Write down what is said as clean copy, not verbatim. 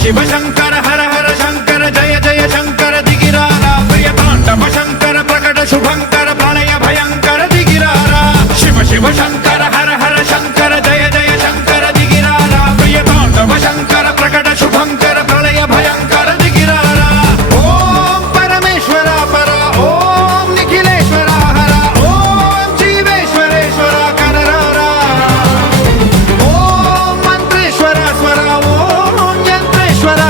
शिव शंकर हर हर शंकर जय जय शंकर दिगिरारा प्रिय तांडव शंकर प्रकट शुभंकर प्रलय भयंकर दिगिरारा शिव शिव शंकर हर हर शंकर जय जय शंकर दिगिरारा प्रिय तांडव शंकर प्रकट शुभंकर प्रलय भयंकर दिगिरारा ओम परमेश्वरा परा ओम निखिलेश्वरा हरा ओम जीवेश्वरेश्वरा कनरारा ओम मंत्रेश्वरा स्वरा ओम यंत्रेश्वरा